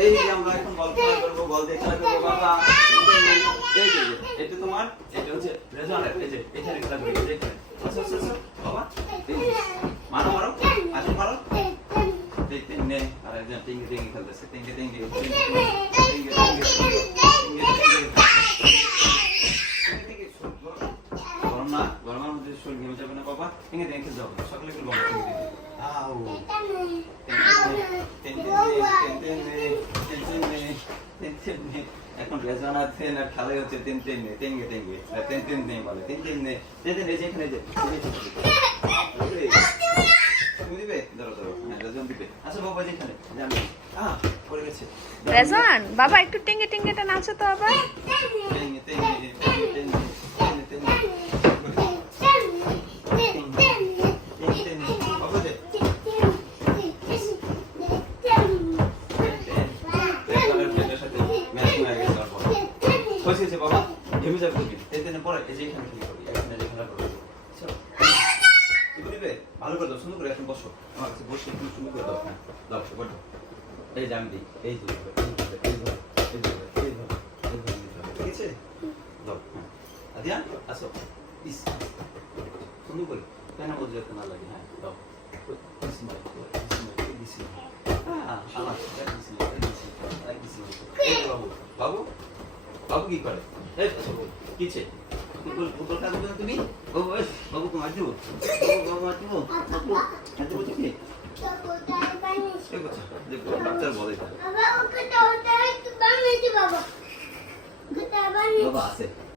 এই যে আমরা এখন বল বল দিয়ে খেলা করব এটা তোমার এটা হচ্ছে রেজাল্ট যে এখানে খেলা গরম না গরমের মধ্যে শরীর ঘেমে যাবে না বাবা টিঙ্গি টিঙ্গি যাও সকালে একটু গরম এখন রেজন আছে না খেলা হচ্ছে তিন তিন নে তেঙ্গে তেঙ্গে তিন তিন নেই বলে তিন তিন নে তিন তিন যে তুমি দিবে? ধরো ধরো হ্যাঁ রেজন দিবে। আচ্ছা বাবা যেখানে জানি আহ পড়ে গেছে। রেজন বাবা একটু টেঙ্গে টেঙ্গেটা নাচো তো আবার। হয়েছে বাবা। ঘেমে যাবে তুমি এই দিনে পরে এই যে এখানে কি করবি এখানে যে খেলা করবি চলো। কি করবে ভালো করে দাও, সুন্দর করে এখন বসো। আমার কাছে বসে একটু সুন্দর করে দাও হ্যাঁ। দাও, বসো এই যে আমি দিই। এই যে, এই ধরো এই ধরো এই ধরো এই ধরো ঠিক আছে? দাও হ্যাঁ। আদিয়া, আসো। ইস। সুন্দর করে। কেন বলছো যাতে না লাগে হ্যাঁ দাও। বাবু কি করে? কিছে তুমি? বাবু বাবু তোমার দিব বাবু বাবু বলছি কি? ডাক্তার বাবা আছে।